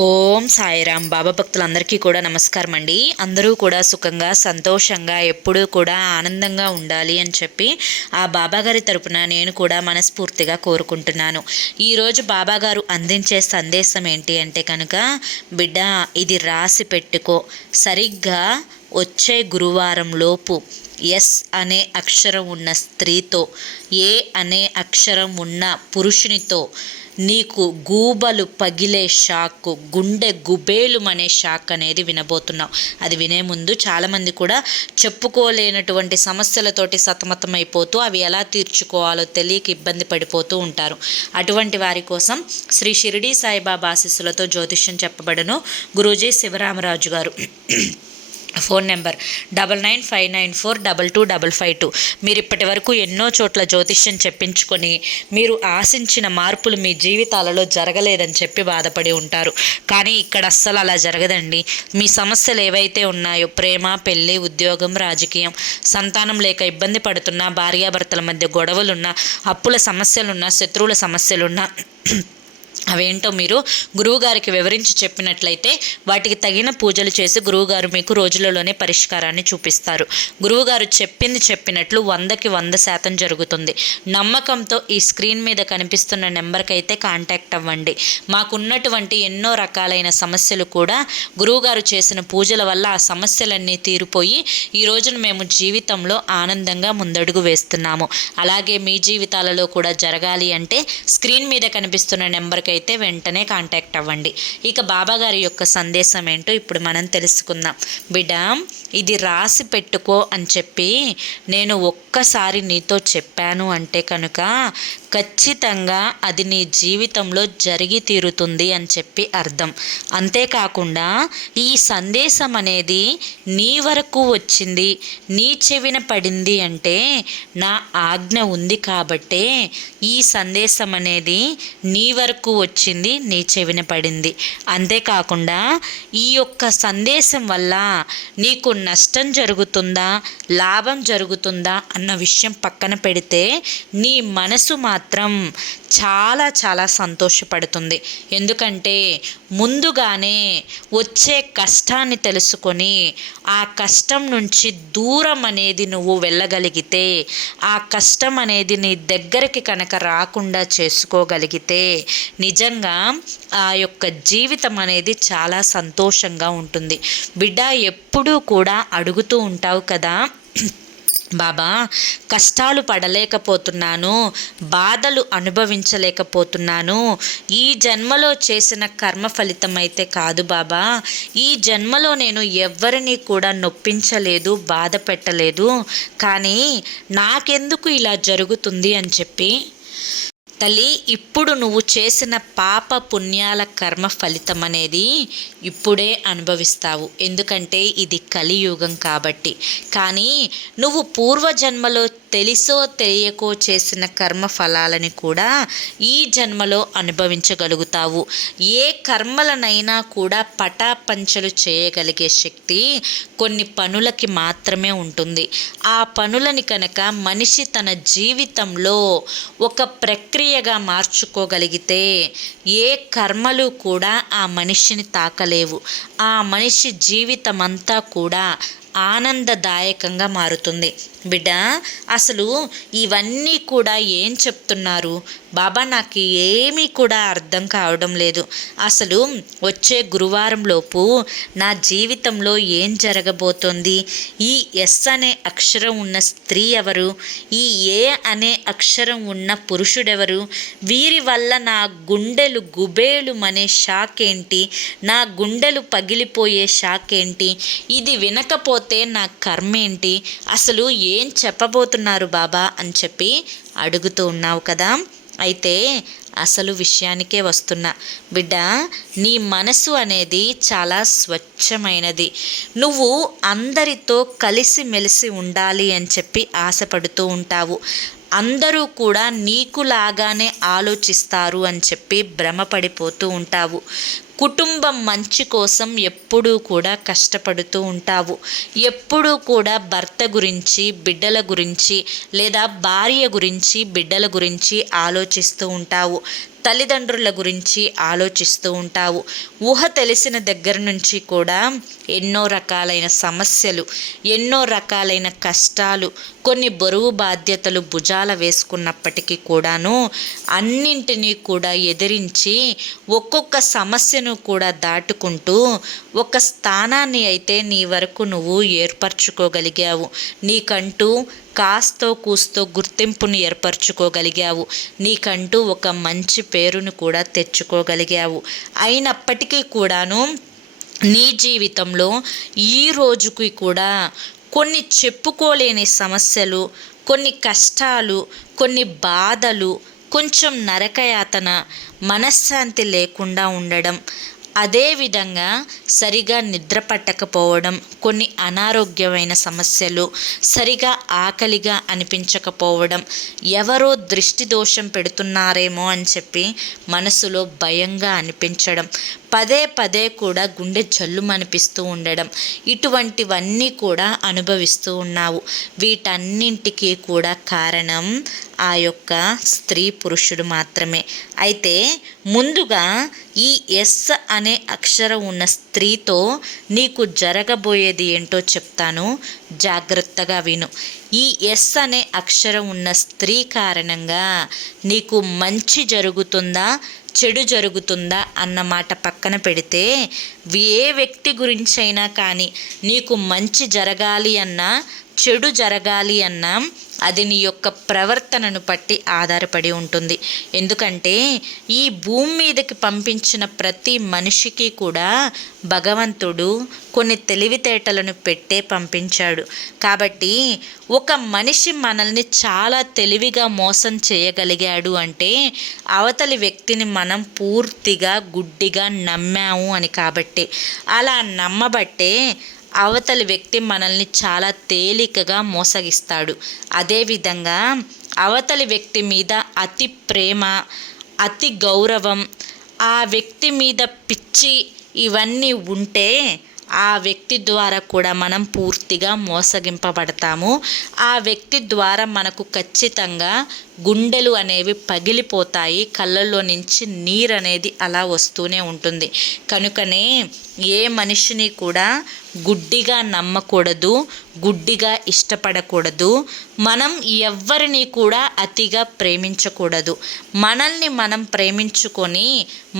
ఓం సాయిరామ్. బాబా భక్తులందరికీ కూడా నమస్కారం అండి. అందరూ కూడా సుఖంగా సంతోషంగా ఎప్పుడూ కూడా ఆనందంగా ఉండాలి అని చెప్పి ఆ బాబాగారి తరపున నేను కూడా మనస్ఫూర్తిగా కోరుకుంటున్నాను. ఈరోజు బాబాగారు అందించే సందేశం ఏంటి అంటే కనుక, బిడ్డ ఇది రాసి పెట్టుకో, సరిగ్గా వచ్చే గురువారం లోపు ఎస్ అనే అక్షరం ఉన్న స్త్రీతో, ఏ అనే అక్షరం ఉన్న పురుషునితో నీకు గూబలు పగిలే షాక్, గుండె గుబేలుమనే షాక్ అనేది వినబోతున్నావు. అది వినే ముందు చాలామంది కూడా చెప్పుకోలేనటువంటి సమస్యలతోటి సతమతమైపోతూ అవి ఎలా తీర్చుకోవాలో తెలియక ఇబ్బంది పడిపోతూ ఉంటారు. అటువంటి వారి కోసం శ్రీ షిరిడి సాయిబాబా ఆశీస్సులతో జ్యోతిష్యం చెప్పబడను. గురూజీ శివరామరాజు గారు. Phone number 9959942255. మీరు ఇప్పటి వరకు ఎన్నో చోట్ల జ్యోతిష్యం చెప్పించుకొని మీరు ఆశించిన మార్పులు మీ జీవితాలలో జరగలేదని చెప్పి బాధపడి ఉంటారు. కానీ ఇక్కడ అస్సలు అలా జరగదండి. మీ సమస్యలు ఏవైతే ఉన్నాయో, ప్రేమ, పెళ్ళి, ఉద్యోగం, రాజకీయం, సంతానం లేక ఇబ్బంది పడుతున్నా, భార్యాభర్తల మధ్య గొడవలున్నా, అప్పుల సమస్యలున్నా, శత్రువుల సమస్యలున్నా, అవేంటో మీరు గురువుగారికి వివరించి చెప్పినట్లయితే వాటికి తగిన పూజలు చేసి గురువుగారు మీకు రోజులలోనే పరిష్కారాన్ని చూపిస్తారు. గురువుగారు చెప్పింది చెప్పినట్లు 100కి 100% జరుగుతుంది. నమ్మకంతో ఈ స్క్రీన్ మీద కనిపిస్తున్న నెంబర్కి అయితే కాంటాక్ట్ అవ్వండి. మాకున్నటువంటి ఎన్నో రకాలైన సమస్యలు కూడా గురువుగారు చేసిన పూజల వల్ల ఆ సమస్యలన్నీ తీరిపోయి ఈ రోజున మేము జీవితంలో ఆనందంగా ముందడుగు వేస్తున్నాము. అలాగే మీ జీవితాలలో కూడా జరగాలి అంటే స్క్రీన్ మీద కనిపిస్తున్న నెంబర్కి అయితే వెంటనే కాంటాక్ట్ అవ్వండి. ఇక బాబాగారి యొక్క సందేశం ఏంటో ఇప్పుడు మనం తెలుసుకుందాం. బిడ్డ, ఇది రాసి పెట్టుకో అని చెప్పి నేను ఒక్కసారి నీతో చెప్పాను అంటే కనుక ఖచ్చితంగా అది నీ జీవితంలో జరిగి తీరుతుంది అని చెప్పి అర్థం. అంతేకాకుండా ఈ సందేశం అనేది నీ వరకు వచ్చింది, నీ చెవిన పడింది అంటే నా ఆజ్ఞ ఉంది కాబట్టే ఈ సందేశం అనేది నీ వరకు వచ్చింది, నీ చెవిన పడింది. అంతేకాకుండా ఈ యొక్క సందేశం వల్ల నీకు నష్టం జరుగుతుందా, లాభం జరుగుతుందా అన్న విషయం పక్కన పెడితే నీ మనసు మాత్రం చాలా చాలా సంతోషపడుతుంది. ఎందుకంటే ముందుగానే వచ్చే కష్టాన్ని తెలుసుకొని ఆ కష్టం నుంచి దూరం అనేది నువ్వు వెళ్ళగలిగితే, ఆ కష్టం అనేది నీ దగ్గరికి కనుక రాకుండా చేసుకోగలిగితే నిజంగా ఆ యొక్క జీవితం అనేది చాలా సంతోషంగా ఉంటుంది. బిడ్డ, ఎప్పుడూ కూడా అడుగుతూ ఉంటావు కదా, బాబా కష్టాలు పడలేకపోతున్నాను, బాధలు అనుభవించలేకపోతున్నాను, ఈ జన్మలో చేసిన కర్మ ఫలితం అయితే కాదు బాబా, ఈ జన్మలో నేను ఎవ్వరిని కూడా నొప్పించలేదు, బాధ పెట్టలేదు, కానీ నాకెందుకు ఇలా జరుగుతుంది అని చెప్పి తల్లి, ఇప్పుడు నువ్వు చేసిన పాప పుణ్యాల కర్మ ఫలితం అనేది ఇప్పుడే అనుభవిస్తావు. ఎందుకంటే ఇది కలియుగం కాబట్టి. కానీ నువ్వు పూర్వజన్మలో తెలిసో తెలియకో చేసిన కర్మ ఫలాలని కూడా ఈ జన్మలో అనుభవించగలుగుతావు. ఏ కర్మలనైనా కూడా పటాపంచలు చేయగలిగే శక్తి కొన్ని పనులకి మాత్రమే ఉంటుంది. ఆ పనులని కనుక మనిషి తన జీవితంలో ఒక ప్రక్రియగా మార్చుకోగలిగితే ఏ కర్మలు కూడా ఆ మనిషిని తాకలేవు. ఆ మనిషి జీవితం అంతా కూడా ఆనందదాయకంగా మారుతుంది. బిడ్డ, అసలు ఇవన్నీ కూడా ఏం చెప్తున్నారు బాబా, నాకు ఏమీ కూడా అర్థం కావడం లేదు. అసలు వచ్చే గురువారం లోపు నా జీవితంలో ఏం జరగబోతోంది? ఈ ఎస్ అనే అక్షరం ఉన్న స్త్రీ ఎవరు? ఈ ఏ అనే అక్షరం ఉన్న పురుషుడెవరు? వీరి వల్ల నా గుండెలు గుబేలుమనే షాక్ ఏంటి? నా గుండెలు పగిలిపోయే షాక్ ఏంటి? ఇది వినకపోతే నా కర్మ ఏంటి? అసలు ఏం చెప్పబోతున్నారు బాబా అని చెప్పి అడుగుతూ ఉన్నావు కదా. అయితే అసలు విషయానికే వస్తున్నా. బిడ్డ, నీ మనసు అనేది చాలా స్వచ్ఛమైనది. నువ్వు అందరితో కలిసిమెలిసి ఉండాలి అని చెప్పి ఆశపడుతూ ఉంటావు. అందరూ కూడా నీకులాగానే ఆలోచిస్తారు అని చెప్పి భ్రమపడిపోతూ ఉంటావు. కుటుంబం మంచి కోసం ఎప్పుడూ కూడా కష్టపడుతూ ఉంటావు. ఎప్పుడూ కూడా భర్త గురించి, బిడ్డల గురించి, లేదా భార్య గురించి, బిడ్డల గురించి ఆలోచిస్తూ ఉంటావు. తల్లిదండ్రుల గురించి ఆలోచిస్తూ ఉంటావు. ఊహ తెలిసిన దగ్గర నుంచి కూడా ఎన్నో రకాలైన సమస్యలు, ఎన్నో రకాలైన కష్టాలు, కొన్ని బరువు బాధ్యతలు భుజాల వేసుకున్నప్పటికీ కూడాను అన్నింటినీ కూడా ఎదిరించి ఒక్కొక్క సమస్యను కూడా దాటుకుంటూ ఒక స్థానాన్ని అయితే నీ వరకు నువ్వు ఏర్పరచుకోగలిగావు. నీకంటూ కాస్తో కూస్తో గుర్తింపుని ఏర్పరచుకోగలిగావు. నీకంటూ ఒక మంచి పేరును కూడా తెచ్చుకోగలిగావు. అయినప్పటికీ కూడాను నీ జీవితంలో ఈ రోజుకి కూడా కొన్ని చెప్పుకోలేని సమస్యలు, కొన్ని కష్టాలు, కొన్ని బాధలు, కొంచెం నరకయాతన, మనశ్శాంతి లేకుండా ఉండడం, అదేవిధంగా సరిగా నిద్ర పట్టకపోవడం, కొన్ని అనారోగ్యమైన సమస్యలు, సరిగా ఆకలిగా అనిపించకపోవడం, ఎవరో దృష్టి దోషం పెడుతున్నారేమో అని చెప్పి మనసులో భయంగా అనిపించడం, పదే పదే కూడా గుండె జల్లుమనిపిస్తూ ఉండడం, ఇటువంటివన్నీ కూడా అనుభవిస్తూ ఉన్నావు. వీటన్నింటికీ కూడా కారణం ఆ యొక్క స్త్రీ పురుషుడు మాత్రమే. అయితే ముందుగా ఈ ఎస్ అనే అక్షరం ఉన్న స్త్రీతో నీకు జరగబోయేది ఏంటో చెప్తాను, జాగ్రత్తగా విను. ఈ ఎస్ అనే అక్షరం ఉన్న స్త్రీ కారణంగా నీకు మంచి జరుగుతుందా, చెడు జరుగుతుందా అన్నమాట పక్కన పెడితే, ఏ వ్యక్తి గురించైనా కానీ నీకు మంచి జరగాలి అన్నా, చెడు జరగాలి అన్నా అది నీ యొక్క ప్రవర్తనను బట్టి ఆధారపడి ఉంటుంది. ఎందుకంటే ఈ భూమి మీదకి పంపించిన ప్రతి మనిషికి కూడా భగవంతుడు కొన్ని తెలివితేటలను పెట్టే పంపించాడు. కాబట్టి ఒక మనిషి మనల్ని చాలా తెలివిగా మోసం చేయగలిగాడు అంటే అవతలి వ్యక్తిని మనం పూర్తిగా గుడ్డిగా నమ్మాము అని. కాబట్టి అలా నమ్మబట్టే అవతలి వ్యక్తి మనల్ని చాలా తేలికగా మోసగిస్తాడు. అదేవిధంగా అవతలి వ్యక్తి మీద అతి ప్రేమ, అతి గౌరవం, ఆ వ్యక్తి మీద పిచ్చి ఇవన్నీ ఉంటే ఆ వ్యక్తి ద్వారా కూడా మనం పూర్తిగా మోసగింపబడతాము. ఆ వ్యక్తి ద్వారా మనకు ఖచ్చితంగా గుండెలు అనేవి పగిలిపోతాయి, కళ్ళల్లో నుంచి నీరు అనేది అలా వస్తూనే ఉంటుంది. కనుకనే ఏ మనిషిని కూడా గుడ్డిగా నమ్మకూడదు, గుడ్డిగా ఇష్టపడకూడదు. మనం ఎవ్వరిని కూడా అతిగా ప్రేమించకూడదు. మనల్ని మనం ప్రేమించుకొని,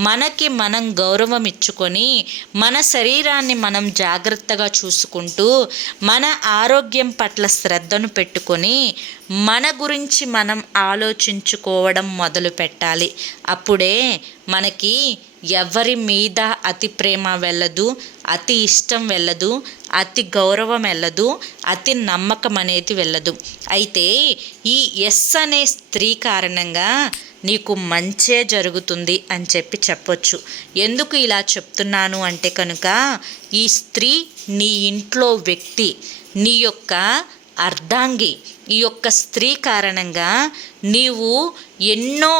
మనకి మనం గౌరవం ఇచ్చుకొని, మన శరీరాన్ని మనం జాగ్రత్తగా చూసుకుంటూ, మన ఆరోగ్యం పట్ల శ్రద్ధను పెట్టుకొని, మన గురించి మనం ఆలోచించుకోవడం మొదలు పెట్టాలి. అప్పుడే మనకి ఎవరి మీద అతి ప్రేమ వెళ్ళదు, అతి ఇష్టం వెళ్ళదు, అతి గౌరవం వెళ్ళదు, అతి నమ్మకం అనేది వెళ్ళదు. అయితే ఈ ఎస్ అనే స్త్రీ కారణంగా నీకు మంచే జరుగుతుంది అని చెప్పొచ్చు. ఎందుకు ఇలా చెప్తున్నాను అంటే కనుక, ఈ స్త్రీ నీ ఇంట్లో వ్యక్తి, నీ యొక్క అర్ధాంగి. ఈ యొక్క స్త్రీ కారణంగా నీవు ఎన్నో,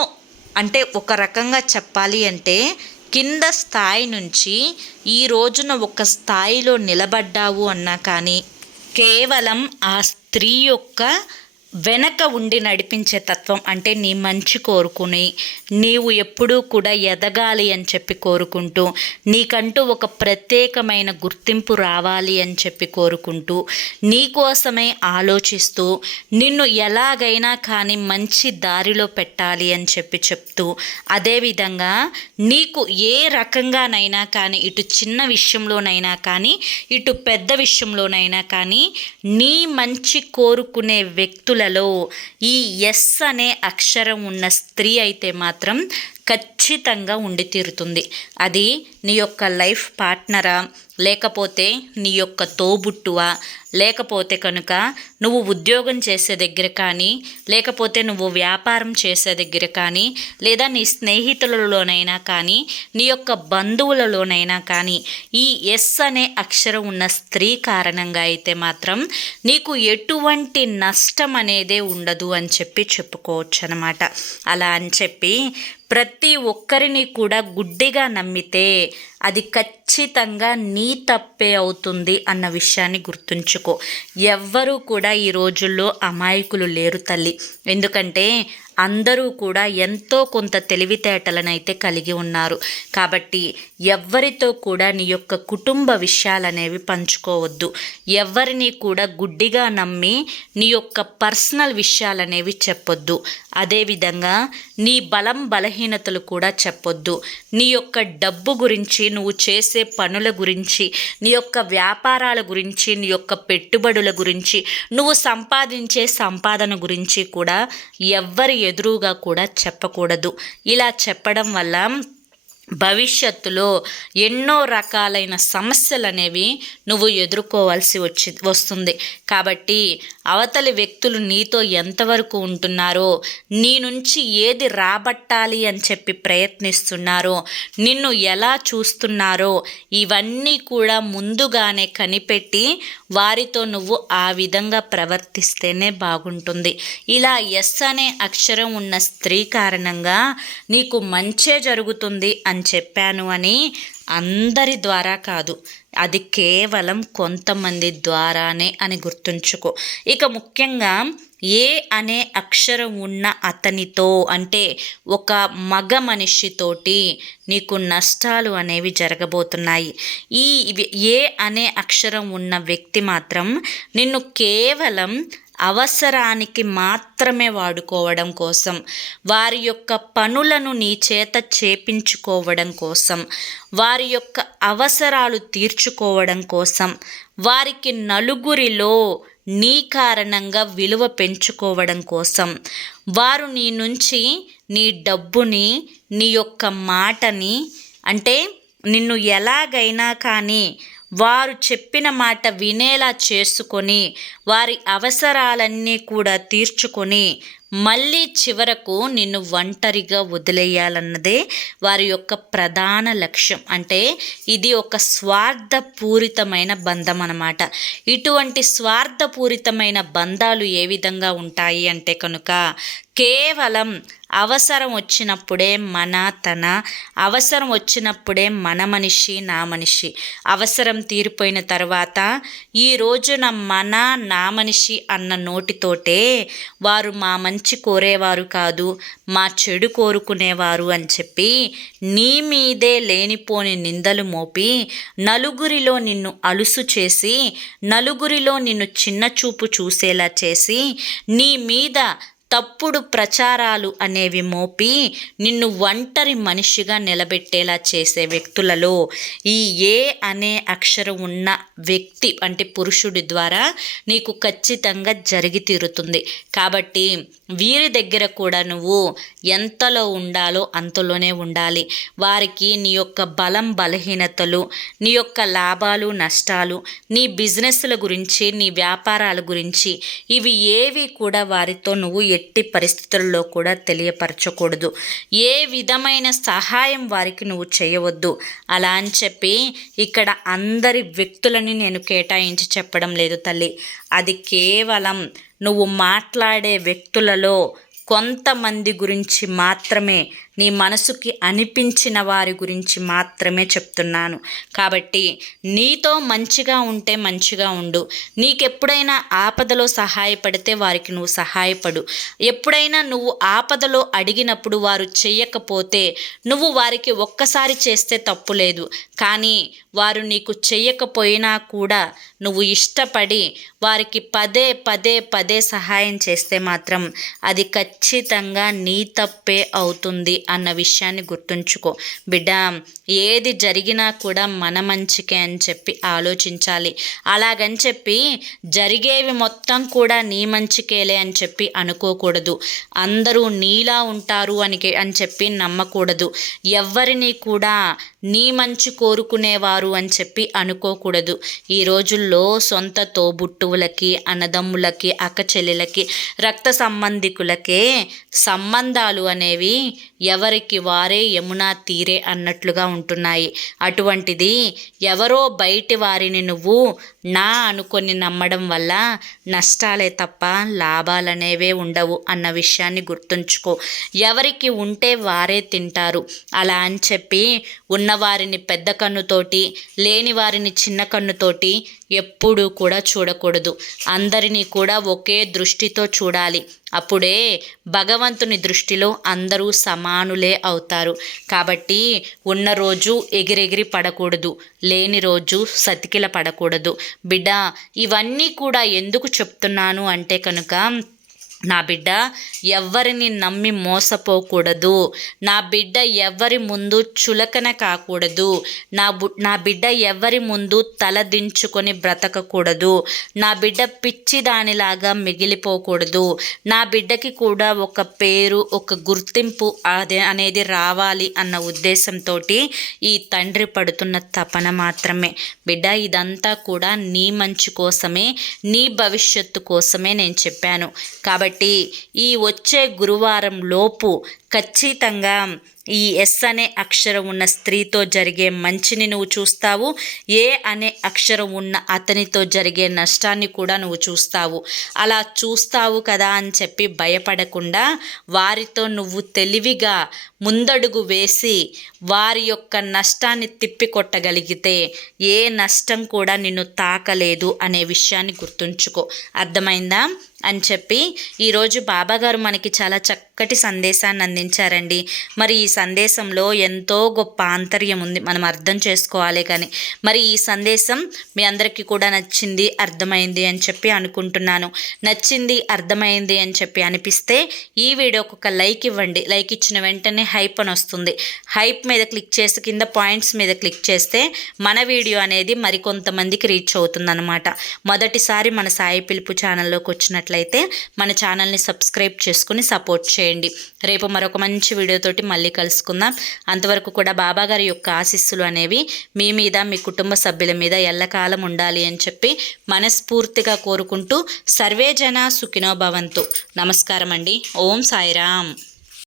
అంటే ఒక రకంగా చెప్పాలి అంటే కింద స్థాయి నుంచి ఈ రోజున ఒక స్థాయిలో నిలబడ్డావు అన్నా కానీ కేవలం ఆ స్త్రీ యొక్క వెనక ఉండి నడిపించే తత్వం, అంటే నీ మంచి కోరుకుని, నీవు ఎప్పుడూ కూడా ఎదగాలి అని చెప్పి కోరుకుంటూ, నీకంటూ ఒక ప్రత్యేకమైన గుర్తింపు రావాలి అని చెప్పి కోరుకుంటూ, నీకోసమే ఆలోచిస్తూ, నిన్ను ఎలాగైనా కానీ మంచి దారిలో పెట్టాలి అని చెప్తూ, అదేవిధంగా నీకు ఏ రకంగానైనా కానీ, ఇటు చిన్న విషయంలోనైనా కానీ, ఇటు పెద్ద విషయంలోనైనా కానీ, నీ మంచి కోరుకునే వ్యక్తుల ఈ ఎస్ అనే అక్షరం ఉన్న స్త్రీ అయితే మాత్రం ఖచ్చితంగా ఉండి తీరుతుంది. అది నీ యొక్క లైఫ్ పార్ట్నరా, లేకపోతే నీ యొక్క తోబుట్టువా, లేకపోతే కనుక నువ్వు ఉద్యోగం చేసే దగ్గర కానీ, లేకపోతే నువ్వు వ్యాపారం చేసే దగ్గర కానీ, లేదా నీ స్నేహితులలోనైనా కానీ, నీ యొక్క బంధువులలోనైనా కానీ, ఈ ఎస్ అనే అక్షరం ఉన్న స్త్రీ కారణంగా అయితే మాత్రం నీకు ఎటువంటి నష్టం అనేదే ఉండదు అని చెప్పుకోవచ్చు అన్నమాట. అలా అని చెప్పి ప్రతి ఒక్కరిని కూడా గుడ్డిగా నమ్మితే అది ఖచ్చితంగా నీ తప్పే అవుతుంది అన్న విషయాన్ని గుర్తుంచుకో. ఎవ్వరూ కూడా ఈ రోజుల్లో అమాయకులు లేరు తల్లి. ఎందుకంటే అందరూ కూడా ఎంతో కొంత తెలివితేటలనైతే కలిగి ఉన్నారు. కాబట్టి ఎవ్వరితో కూడా నీ యొక్క కుటుంబ విషయాలనేవి పంచుకోవద్దు. ఎవరిని కూడా గుడ్డిగా నమ్మి నీ యొక్క పర్సనల్ విషయాలనేవి చెప్పొద్దు. అదేవిధంగా నీ బలహీనతలు కూడా చెప్పొద్దు. నీ యొక్క డబ్బు గురించి, నువ్వు చేసే పనుల గురించి, నీ యొక్క వ్యాపారాల గురించి, నీ యొక్క పెట్టుబడుల గురించి, నువ్వు సంపాదించే సంపాదన గురించి కూడా ఎవ్వరి ఎదురుగా కూడా చెప్పకూడదు. ఇలా చెప్పడం వల్ల భవిష్యత్తులో ఎన్నో రకాలైన సమస్యలు అనేవి నువ్వు ఎదుర్కోవాల్సి వస్తుంది. కాబట్టి అవతలి వ్యక్తులు నీతో ఎంతవరకు ఉంటున్నారో, నీ నుంచి ఏది రాబట్టాలి అని చెప్పి ప్రయత్నిస్తున్నారో, నిన్ను ఎలా చూస్తున్నారో ఇవన్నీ కూడా ముందుగానే కనిపెట్టి వారితో నువ్వు ఆ విధంగా ప్రవర్తిస్తేనే బాగుంటుంది. ఇలా ఎస్ అనే అక్షరం ఉన్న స్త్రీ కారణంగా నీకు మంచే జరుగుతుంది అని చెప్పాను అని అందరి ద్వారా కాదు, అది కేవలం కొంతమంది ద్వారానే అని గుర్తుంచుకో. ఇక ముఖ్యంగా ఏ అనే అక్షరం ఉన్న అతనితో, అంటే ఒక మగ మనిషితోటి నీకు నష్టాలు అనేవి జరగబోతున్నాయి. ఈ ఏ అనే అక్షరం ఉన్న వ్యక్తి మాత్రం నిన్ను కేవలం అవసరానికి మాత్రమే వాడుకోవడం కోసం, వారి యొక్క పనులను నీ చేత చేపించుకోవడం కోసం, వారి యొక్క అవసరాలు తీర్చుకోవడం కోసం, వారికి నలుగురిలో నీ కారణంగా విలువ పెంచుకోవడం కోసం, వారు నీ నుంచి నీ డబ్బుని, నీ యొక్క మాటని, అంటే నిన్ను ఎలాగైనా కానీ వారు చెప్పిన మాట వినేలా చేసుకొని వారి అవసరాలన్నీ కూడా తీర్చుకొని మళ్ళీ చివరకు నిన్ను ఒంటరిగా వదిలేయాలన్నదే వారి యొక్క ప్రధాన లక్ష్యం. అంటే ఇది ఒక స్వార్థపూరితమైన బంధం అన్నమాట. ఇటువంటి స్వార్థపూరితమైన బంధాలు ఏ విధంగా ఉంటాయి అంటే కనుక కేవలం అవసరం వచ్చినప్పుడే తన అవసరం వచ్చినప్పుడే మన మనిషి నా మనిషి, అవసరం తీరిపోయిన తర్వాత ఈ రోజున నా మనిషి అన్న నోటితోటే వారు మా మంచి కోరేవారు కాదు, మా చెడు కోరుకునేవారు అని చెప్పి నీ మీదే లేనిపోని నిందలు మోపి నలుగురిలో నిన్ను అలుసు చేసి, నలుగురిలో నిన్ను చిన్నచూపు చూసేలా చేసి, నీ మీద తప్పుడు ప్రచారాలు అనేవి మోపి నిన్ను ఒంటరి మనిషిగా నిలబెట్టేలా చేసే వ్యక్తులలో ఈ ఏ అనే అక్షరం ఉన్న వ్యక్తి, అంటే పురుషుడి ద్వారా నీకు ఖచ్చితంగా జరిగి తీరుతుంది. కాబట్టి వీరి దగ్గర కూడా నువ్వు ఎంతలో ఉండాలో అంతలోనే ఉండాలి. వారికి నీ యొక్క బలహీనతలు, నీ యొక్క లాభాలు నష్టాలు, నీ బిజినెస్ల గురించి, నీ వ్యాపారాల గురించి ఇవి ఏవి కూడా వారితో నువ్వు ఎట్టి పరిస్థితుల్లో కూడా తెలియపరచకూడదు. ఏ విధమైన సహాయం వారికి నువ్వు చేయవద్దు. అలా అని చెప్పి ఇక్కడ అందరి వ్యక్తులని నేను కేటాయించి చెప్పడం లేదు తల్లి. అది కేవలం నువ్వు మాట్లాడే వ్యక్తులలో కొంతమంది గురించి మాత్రమే, నీ మనసుకి అనిపించిన వారి గురించి మాత్రమే చెప్తున్నాను. కాబట్టి నీతో మంచిగా ఉంటే మంచిగా ఉండు. నీకెప్పుడైనా ఆపదలో సహాయపడితే వారికి నువ్వు సహాయపడు. ఎప్పుడైనా నువ్వు ఆపదలో అడిగినప్పుడు వారు చెయ్యకపోతే నువ్వు వారికి ఒక్కసారి చేస్తే తప్పు లేదు. కానీ వారు నీకు చెయ్యకపోయినా కూడా నువ్వు ఇష్టపడి వారికి పదే సహాయం చేస్తే మాత్రం అది ఖచ్చితంగా నీ తప్పే అవుతుంది అన్న విషయాన్ని గుర్తుంచుకో. బిడ్డ, ఏది జరిగినా కూడా మన మంచికే అని చెప్పి ఆలోచించాలి. అలాగని చెప్పి జరిగేవి మొత్తం కూడా నీ మంచికేలే అని చెప్పి అనుకోకూడదు. అందరూ నీలా ఉంటారు అని చెప్పి నమ్మకూడదు. ఎవరిని కూడా నీ మంచి కోరుకునేవారు అని చెప్పి అనుకోకూడదు. ఈ రోజుల్లో సొంత తోబుట్టువులకి, అన్నదమ్ములకి, అక్క చెల్లెలకి, రక్త సంబంధికులకే సంబంధాలు అనేవి ఎవరికి వారే యమునా తీరే అన్నట్లుగా ఉంటున్నాయి. అటువంటిది ఎవరో బయటి వారిని నువ్వు నా అనుకొని నమ్మడం వల్ల నష్టాలే తప్ప లాభాలనేవే ఉండవు అన్న విషయాన్ని గుర్తుంచుకో. ఎవరికి ఉంటే వారే తింటారు. అలా అని చెప్పి ఉన్నవారిని పెద్ద కన్నుతోటి, లేని వారిని చిన్న కన్నుతోటి ఎప్పుడూ కూడా చూడకూడదు. అందరినీ కూడా ఒకే దృష్టితో చూడాలి. అప్పుడే భగవంతుని దృష్టిలో అందరూ సమానులే అవుతారు. కాబట్టి ఉన్న రోజు ఎగిరెగిరి పడకూడదు, లేని రోజు సతికిల పడకూడదు. బిడ్డ, ఇవన్నీ కూడా ఎందుకు చెప్తున్నాను అంటే కనుక, నా బిడ్డ ఎవ్వరిని నమ్మి మోసపోకూడదు. నా బిడ్డ ఎవ్వరి ముందు చులకన కాకూడదు. నా బిడ్డ ఎవ్వరి ముందు తలదించుకొని బ్రతకకూడదు. నా బిడ్డ పిచ్చి దానిలాగా మిగిలిపోకూడదు. నా బిడ్డకి కూడా ఒక పేరు, ఒక గుర్తింపు అనేది రావాలి అన్న ఉద్దేశంతో ఈ తండ్రి పడుతున్న తపన మాత్రమే. బిడ్డ, ఇదంతా కూడా నీ మంచి కోసమే, నీ భవిష్యత్తు కోసమే నేను చెప్పాను. కాబట్టి ఈ వచ్చే గురువారం లోపు ఖచ్చితంగా ఈ ఎస్ అనే అక్షరం ఉన్న స్త్రీతో జరిగే మంచిని నువ్వు చూస్తావు. ఏ అనే అక్షరం ఉన్న అతనితో జరిగే నష్టాన్ని కూడా నువ్వు చూస్తావు. అలా చూస్తావు కదా అని చెప్పి భయపడకుండా వారితో నువ్వు తెలివిగా ముందడుగు వేసి వారి యొక్క నష్టాన్ని తిప్పికొట్టగలిగితే ఏ నష్టం కూడా నిన్ను తాకలేదు అనే విషయాన్ని గుర్తుంచుకో. అర్థమైందా అని చెప్పి ఈరోజు బాబాగారు మనకి చాలా చక్కటి సందేశాన్ని అందించారండి. మరి ఈ సందేశంలో ఎంతో గొప్ప ఆంతర్యం ఉంది, మనం అర్థం చేసుకోవాలి. కానీ మరి ఈ సందేశం మీ అందరికీ కూడా నచ్చింది, అర్థమైంది అని చెప్పి అనుకుంటున్నాను. నచ్చింది, అర్థమైంది అని చెప్పి అనిపిస్తే ఈ వీడియోకి ఒక లైక్ ఇవ్వండి. లైక్ ఇచ్చిన వెంటనే హైప్ అని వస్తుంది. హైప్ మీద క్లిక్ చేసి కింద పాయింట్స్ మీద క్లిక్ చేస్తే మన వీడియో అనేది మరికొంతమందికి రీచ్ అవుతుందన్నమాట. మొదటిసారి మన సాయి పిలుపు ఛానల్లోకి వచ్చినట్లయితే మన ఛానల్ని సబ్స్క్రైబ్ చేసుకుని సపోర్ట్ చేయండి. రేపు మరొక మంచి వీడియోతోటి మళ్ళీ కలుసుకుందాం. అంతవరకు కూడా బాబాగారి యొక్క ఆశీస్సులు అనేవి మీ మీద, మీ కుటుంబ సభ్యుల మీద ఎల్లకాలం ఉండాలి అని చెప్పి మనస్ఫూర్తిగా కోరుకుంటూ సర్వే జన సుఖినో భవంతు. నమస్కారం అండి. ఓం సాయిరామ్.